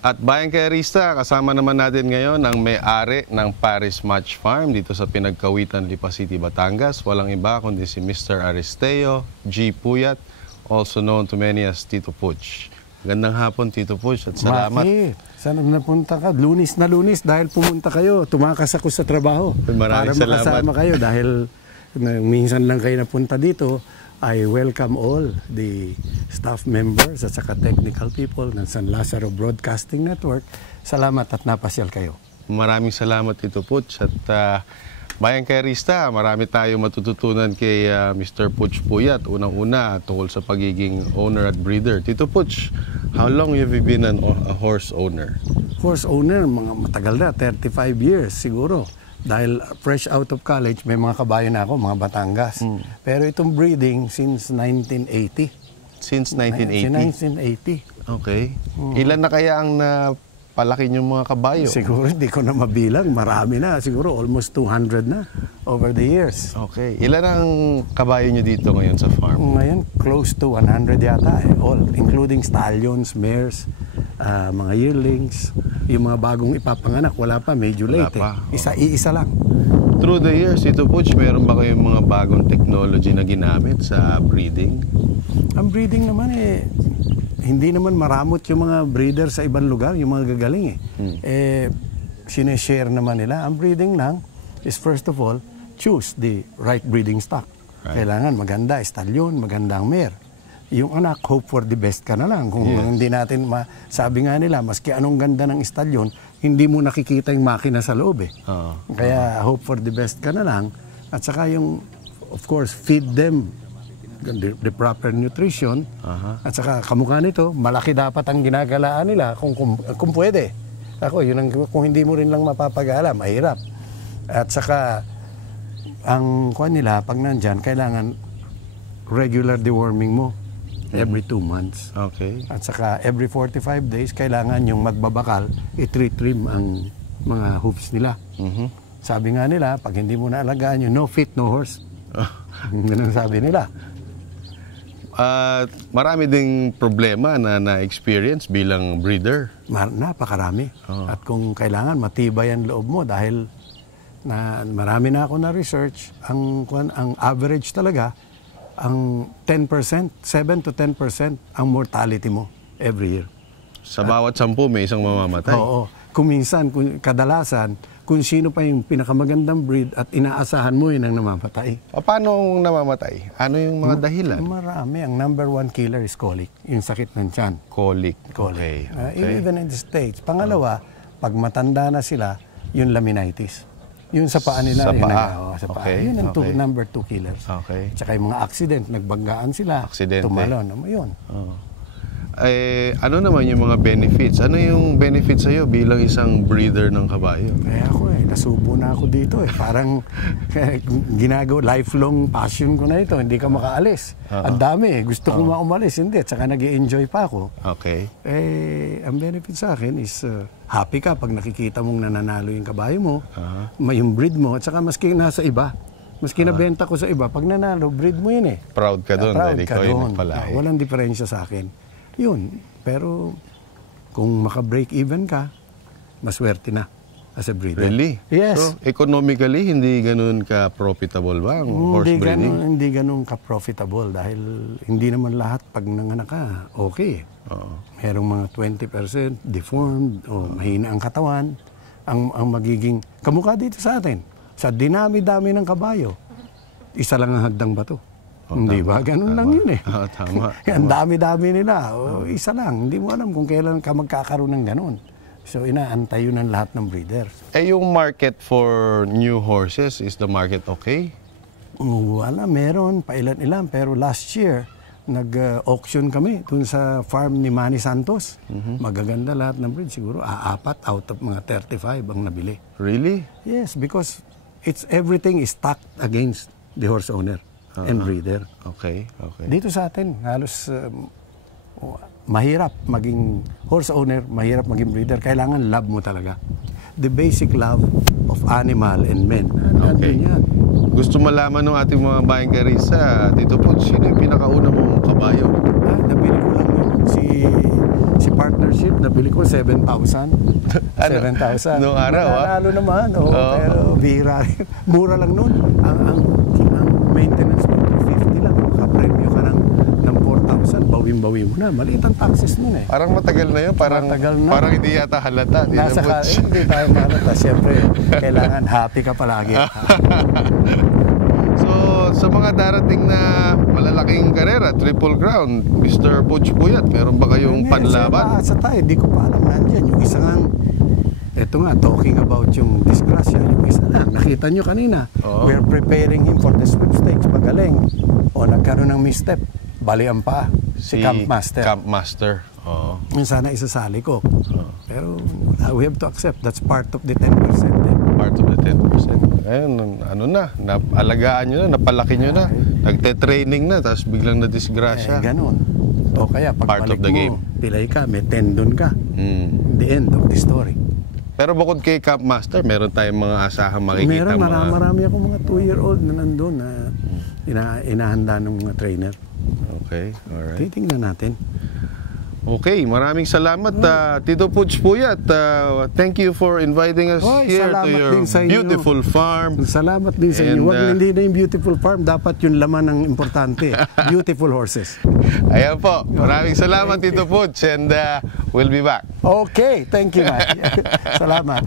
At Bayang Kayarista, kasama naman natin ngayon ang may-ari ng Paris Match Farm dito sa Pinagkawitan, Lipa City, Batangas. Walang iba kundi si Mr. Aristeo G. Puyat, also known to many as Tito Puch. Gandang hapon, Tito Puch, at salamat. Maki, saan napunta ka? Lunis na lunis dahil pumunta kayo. Tumakas ako sa trabaho Maraming para salamat. makasama kayo dahil minsan lang kayo napunta dito. I welcome all the staff members at saka technical people ng San Lazaro Broadcasting Network. Salamat at napasyal kayo. Maraming salamat, Tito Puch. At Bayang Kayarista, marami tayo matututunan kay Mr. Puch Puyat. Unang-una, tungkol sa pagiging owner at breeder. Tito Puch, how long have you been a horse owner? Horse owner, mga matagal na, 35 years siguro. Dahil fresh out of college, may mga kabayo na ako, mga Batangas. Pero itong breeding since 1980. Since 1980? 1980. Okay. Ilan na kaya ang napalaki niyong mga kabayo? Siguro hindi ko na mabilang. Marami na. Siguro almost 200 na over the years. Okay. Ilan ang kabayo niyo dito ngayon sa farm? Ngayon, close to 100 yata. All, including stallions, mares, mga yearlings. Yung mga bagong ipapanganak, wala pa, medyo late. Iisa lang. Through the years, Tito Puch, mayroon ba kayong mga bagong technology na ginamit sa breeding? Ang breeding naman hindi naman maramot yung mga breeder sa ibang lugar, yung mga gagaling sineshare naman nila. Ang breeding lang is first of all, choose the right breeding stock. Right. Kailangan maganda, stallion, magandang mare. Yung anak, hope for the best ka na lang. Kung hindi natin, sabi nga nila, maski anong ganda ng stallion, hindi mo nakikita yung makina sa loob Kaya hope for the best ka na lang. At saka yung, of course, feed them the proper nutrition. At saka kamukha nito, malaki dapat ang ginagalaan nila kung pwede. Ako, yun kung hindi mo rin lang mapapagala, mahirap. At saka, ang kuha nila, pag nandyan, kailangan regular deworming mo. Every 2 months. Okay. At saka every 45 days, kailangan yung magbabakal, i-trim ang mga hooves nila. Sabi nga nila, pag hindi mo naalagaan yun, no fit, no horse. Ganun sabi nila. Marami ding problema na na-experience bilang breeder. Napakarami. At kung kailangan, matibay ang loob mo dahil marami na ako na research, ang average talaga, ang 10%, 7 to 10% ang mortality mo every year. Sa bawat 10 may isang mamamatay? Oo. Kadalasan, kung sino pa yung pinakamagandang breed at inaasahan mo yun ang namamatay. Paano namamatay? Ano yung mga dahilan? Marami. Ang number 1 killer is colic, yung sakit ng tiyan. Colic. Okay. Even in the States. Pangalawa, pag matanda na sila, yung laminitis. Yun sa paa nila. Sa paa? Sa paa. Okay. Yun ang number 2 killers. Okay. Tsaka yung mga accident, nagbanggaan sila. Aksidente. Tumalon. Yun. Ano naman yung mga benefits? Ano yung benefits sa'yo bilang isang breeder ng kabayo? Ako nasubo na ako dito Parang lifelong passion ko na ito. Hindi ka makaalis. Ang dami Gusto ko maumalis. Hindi. Tsaka nag-i-enjoy pa ako. Okay. Ang benefit sa akin is happy ka pag nakikita mong nananalo yung kabayo mo, yung breed mo, at saka maski nasa iba. Maski nabenta ko sa iba, pag nanalo, breed mo yun Proud ka doon. Proud ka doon. Walang diferensya sa akin. Yun. Pero kung maka-break even ka, maswerte na as a breeder. Really? Yes. So, economically, hindi ganun ka-profitable ba ang horse breeding? Hindi ganun ka-profitable dahil hindi naman lahat pag nanganak ka, okay. Merong mga 20% deformed o mahina ang katawan. Ang magiging, kamukha dito sa atin, sa dinami-dami ng kabayo, isa lang ang hagdang bato. Hindi ba? Ganun lang yun Tama. Ang dami-dami nila. Isa lang. Hindi mo alam kung kailan ka magkakaroon ng ganun. So, inaantay yun ng lahat ng breeders. Yung market for new horses, is the market okay? Wala, meron. Pailan-ilan. Pero last year, nag-auction kami dun sa farm ni Manny Santos. Magaganda lahat ng breed. Siguro, 4 out of mga 35 ang nabili. Really? Yes, because everything is stacked against the horse owner and breeder. Okay. Dito sa atin, halos mahirap maging horse owner, mahirap maging breeder. Kailangan love mo talaga. The basic love of animal and men. Okay. Yan. Gusto malaman ng ating mga Bayang Kayarista, Tito Puch, sino yung pinakauna mong kabayo? Nabili ko lang yun. Si partnership, nabili ko 7,000. 7,000. Noong araw, Nanalo naman, pero bihira rin. Mura lang nun. Ang maintenance mo, 250 lang. Makapremyo ka ng 4,000, bawin-bawi mo na. Maliit ang taxes nun eh. Parang matagal na yun. Matagal na. Parang hindi yata halata. Hindi tayo mahalata. Siyempre, kailangan happy ka palagi. So, sa mga darating na malalaking karera, Triple Crown, Mr. Puch Puyat, meron ba kayong panlaban? Sa tayo, di ko pa alam nandyan. Yung isa nga, eto nga, talking about yung disgrasya, yung isa lang, nakita nyo kanina. We're preparing him for the sweepstakes. Magaling. O, nagkaroon ng misstep. Bali ang paa. Si Camp Master. Camp Master. Yung sana isasali ko. Pero we have to accept. That's part of the 10%. Eh. Part of the 10%. Ayun, ano na, alagaan nyo na, napalaki nyo na. Nagte-training na, tapos biglang na-disgrasya. Ganun. O kaya, Part of pagbalik the mo, game. pilay ka, may tendon ka. The end of the story. Pero bukod kay Camp Master, meron tayong mga asahang makikita. Marami ako mga 2-year-old na nandun na inahanda ng mga trainer. Okay, alright. Titingnan natin. Okay, maraming salamat Tito Puch Puyat. Thank you for inviting us here to your beautiful farm. Salamat din sa inyo. Huwag hindi na yung beautiful farm, dapat yung laman ang importante. Beautiful horses. Ayan po. Maraming salamat Tito Puch and we'll be back. Okay, thank you, Mike. Salamat.